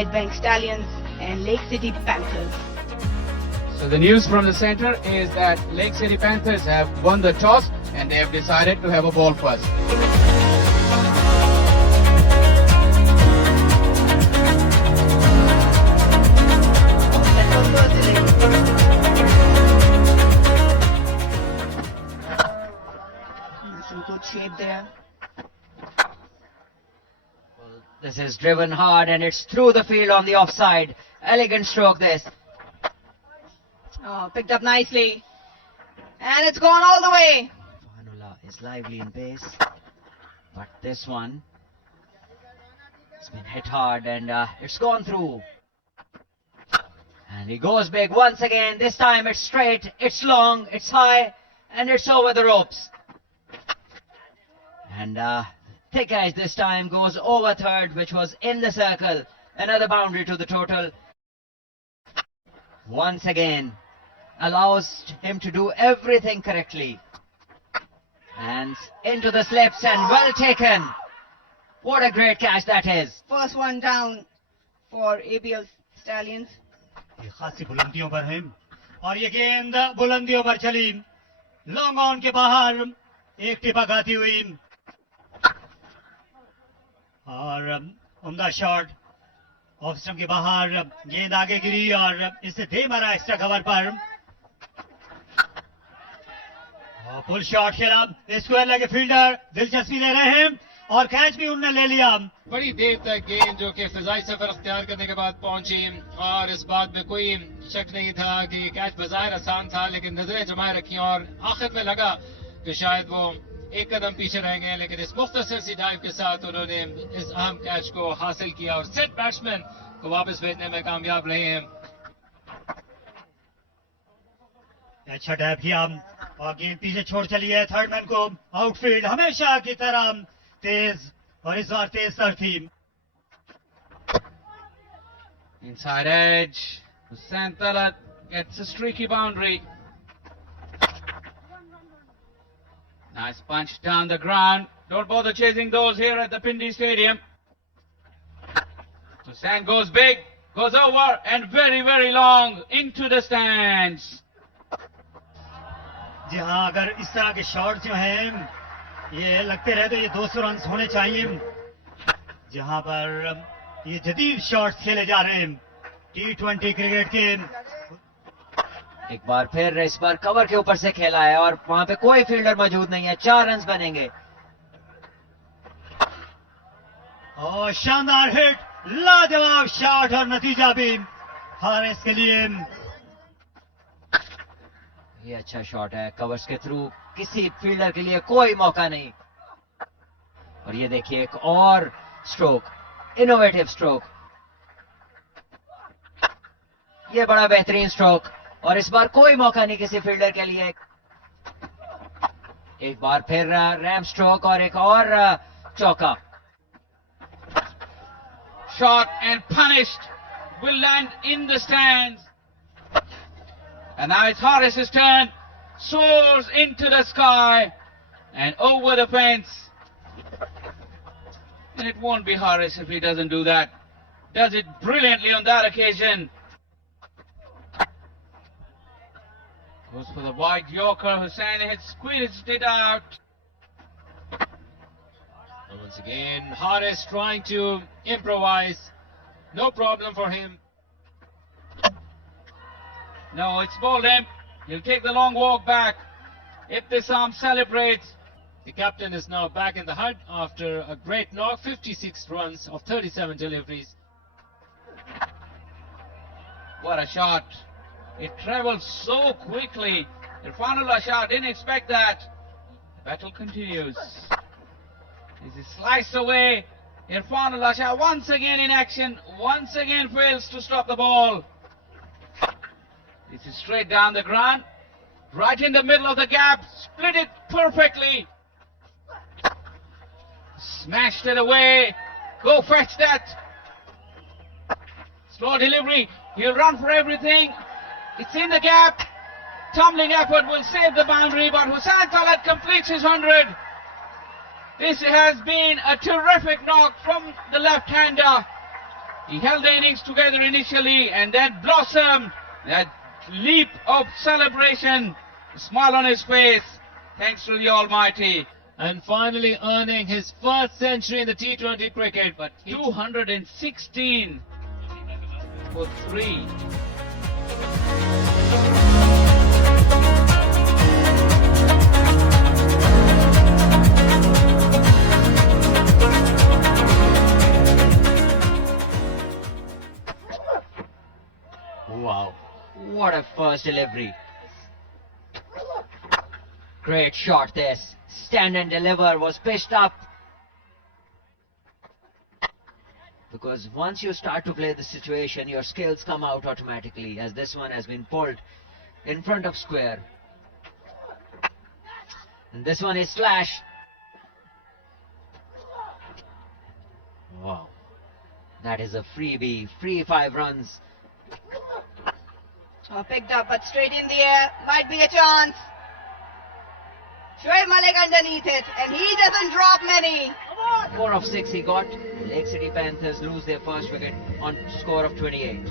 Pride Bank Stallions and Lake City Panthers. So the news from the center is that Lake City Panthers have won the toss and they have decided to have a ball first. Some good shape there. This is driven hard and it's through the field on the offside. Elegant stroke this. Oh, picked up nicely. And it's gone all the way. Vanula is lively in pace. But this one has been hit hard and it's gone through. And he goes big once again. This time it's straight, it's long, it's high, and it's over the ropes. And Thick Eyes this time goes over third, which was in the circle. Another boundary to the total. Once again, allows him to do everything correctly. And into the slips and well taken. What a great catch that is. First one down for ABL Stallions. ये खासी बुलंदियों पर है और ये गेंद बुलंदियों पर चली long on के बाहर एक टिपा गाती हुई और उम्दा शॉट ऑफ स्टंप के बाहर गेंद आगे गिरी और इसे दे मारा एक्स्ट्रा कवर पर फुल शॉट खेला स्क्वायर लगे फील्डर दिलचस्पी ले रहे हैं और कैच भी उन्होंने ले लिया। बड़ी देर तक गेंद जो कि फिजाई सफर अख्तियार करने के बाद पहुंची और इस बात में कोई शक नहीं था कि कैच बजाय आसान था, लेकिन नजरें जमाए रखी और आखिर में लगा कि शायद वो एक कदम पीछे रह गए, लेकिन इस मुख्तसर सी डाइव के साथ उन्होंने इस अहम कैच को हासिल किया और सेट बैट्समैन को वापस भेजने में कामयाब रहे हैं। अच्छा डाइव किया और गेंद पीछे छोड़ चली है थर्ड मैन को। आउटफील्ड हमेशा की तरह तेज और इस बार तेज सर थी। Inside edge, Hussain Talat gets a streaky boundary. Nice punch down the ground. Don't bother chasing those here at the Pindi Stadium. Hussain goes big, goes over and very, very long into the stands. जी हाँ, अगर इस तरह के shot जो हैं ये लगते रहे तो ये 200 रन होने चाहिए। जहां पर ये जदीद शॉट्स खेले जा रहे हैं T20 क्रिकेट के। एक बार फिर इस बार कवर के ऊपर से खेला है और वहां पे कोई फील्डर मौजूद नहीं है। 4 रन बनेंगे। और शानदार हिट, लाजवाब शॉट और नतीजा भी हारिस के लिए। ये अच्छा शॉट है, कवर्स के थ्रू किसी फील्डर के लिए कोई मौका नहीं। और ये देखिए एक और स्ट्रोक, इनोवेटिव स्ट्रोक। ये बड़ा बेहतरीन स्ट्रोक और इस बार कोई मौका नहीं किसी फील्डर के लिए। एक बार फिर रैम स्ट्रोक और एक और चौका। Shot and punished, will land in the stands. And now it's Horace's turn. Soars into the sky and over the fence. And it won't be Horace if he doesn't do that. Does it brilliantly on that occasion. Goes for the wide Yorker. Hussain had squeezed it out. Once again, Haris trying to improvise. No problem for him. No, it's bowled him. He'll take the long walk back. If this arm celebrates. The captain is now back in the hunt after a great knock, 56 runs of 37 deliveries. What a shot. It travels so quickly. Irfanullah Shah didn't expect that. The battle continues. This is sliced away. Irfanullah Shah once again in action. Once again fails to stop the ball. This is straight down the ground. Right in the middle of the gap. Split it perfectly. Smashed it away. Go fetch that. Slow delivery. He'll run for everything. It's in the gap. Tumbling effort will save the boundary, but Hussain Talat completes his 100. This has been a terrific knock from the left-hander. He held the innings together initially and then blossomed. That leap of celebration, smile on his face, thanks to the Almighty. And finally earning his first century in the T20 cricket. But 216 for 3. Wow, what a first delivery. Great shot this. Stand and deliver was pitched up. Because once you start to play the situation, your skills come out automatically, as this one has been pulled in front of square. And this one is slash. Wow. That is a freebie. Free 5 runs. Oh, picked up, but straight in the air. Might be a chance. Shoaib Malik underneath it, and he doesn't drop many. 4 of 6 he got. Lake City Panthers lose their first wicket on score of 28.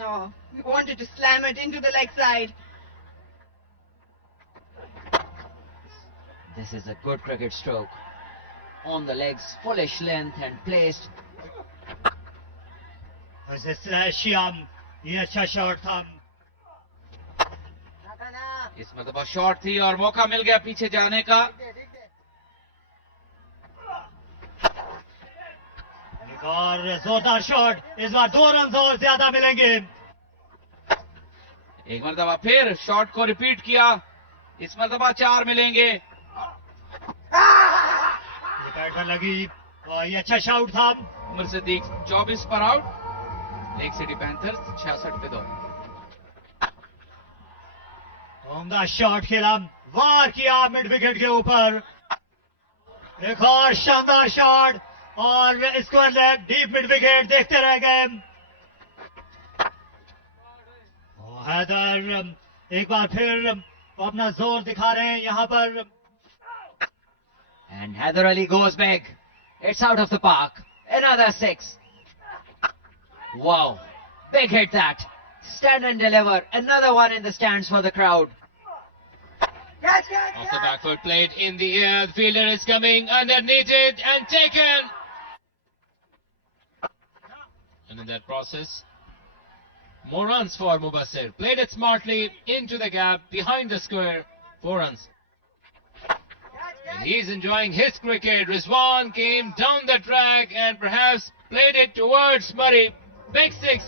Oh, we wanted to slam it into the leg side. This is a good cricket stroke. On the legs, fullish length and placed. वैसे slash Shyam ये अच्छा shot था. इस मरतबा shot थी और मौका मिल गया पीछे जाने का. एक और जोरदार शॉट. इस बार 2 रन और ज्यादा मिलेंगे. एक मरतबा फिर शॉट को रिपीट किया. इस मरतबा 4 मिलेंगे. ये पैटर्न लगी और ये अच्छा शॉट था. उमर सिद्दीक 24 पर आउट. लेक सिटी पैंथर्स 66 पे 2. उम्दा शॉट खेला. वार किया मिड विकेट के ऊपर. एक और शानदार शॉट और square leg deep mid wicket. देखते रह गए. हैदर एक बार फिर अपना जोर दिखा रहे हैं यहाँ पर. And Haider Ali goes big. It's out of the park. Another 6. Wow. Big hit that. Stand and deliver. Another one in the stands for the crowd. Off the back foot, played in the air. The fielder is coming underneath it and taken. And in that process, more runs for Mubassir. Played it smartly into the gap behind the square. 4 runs. And he's enjoying his cricket. Rizwan came down the track and perhaps played it towards Murray. Big 6.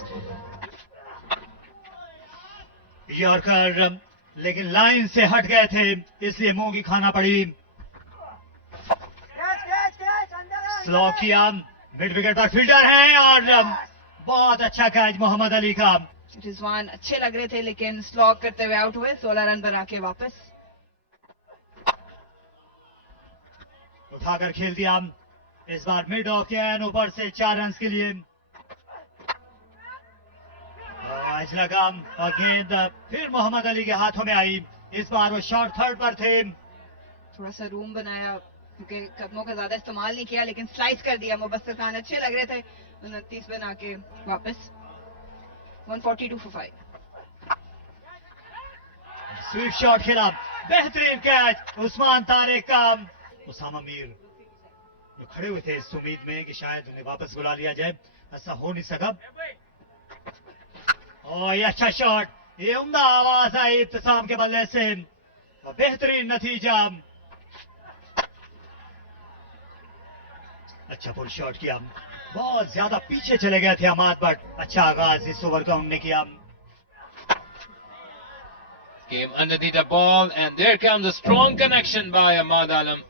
Yorker लेकिन line से हट गए थे इसलिए मुंह की खाना पड़ी. स्लो किया. मिड विकेट पर फील्डर है और बहुत अच्छा कैच मोहम्मद अली का. रिजवान अच्छे लग रहे थे लेकिन स्लॉग करते हुए आउट हुए. 16 रन बना के वापस. उठाकर खेल दिया. इस बार मिड ऑफ के एंड ऊपर से 4 रन के लिए. आज लगा और गेंद फिर मोहम्मद अली के हाथों में आई. इस बार वो शॉट थर्ड पर थे. थोड़ा सा रूम बनाया क्योंकि कदमों का ज्यादा इस्तेमाल नहीं किया लेकिन स्लाइस कर दिया. मुबस्सिर खान अच्छे लग रहे थे. 29 बना के वापस. 142 for 5. स्वीप शॉट खेला. बेहतरीन कैच उस्मान तारिक का. उसामा मीर जो खड़े हुए थे इस उम्मीद में कि शायद उन्हें वापस बुला लिया जाए. ऐसा हो नहीं सका. और ये अच्छा शॉट. ये उम्दा आवाज आई इब्तिसाम के बल्ले से. बेहतरीन नतीजा. अच्छा फुल शॉट किया. बहुत ज्यादा पीछे चले गए थे अहमद बट अच्छा आगाज इस ओवर का उन्होंने किया. Came underneath the ball and there comes a strong connection by Ahmad Alam.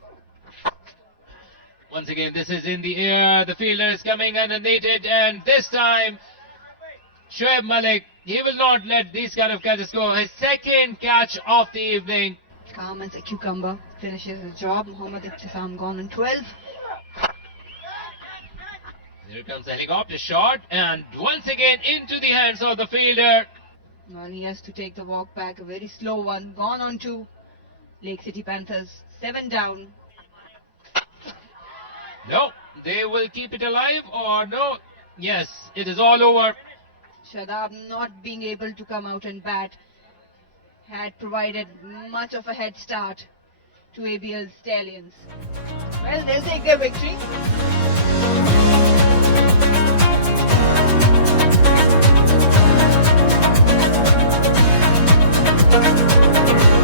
Once again, this is in the air. The fielder is coming underneath it and this time Shoaib Malik, he will not let these kind of catches go. His second catch of the evening. Calm as a cucumber. Finishes his job. Mohammad Ibtisam gone on 12. Here comes the helicopter shot and once again into the hands of the fielder. Well, he has to take the walk back. A very slow one. Gone on to Lake City Panthers. 7 down. No, they will keep it alive or no? Yes, it is all over. Shadab not being able to come out and bat had provided much of a head start to ABL's Stallions. Well, they'll take their victory.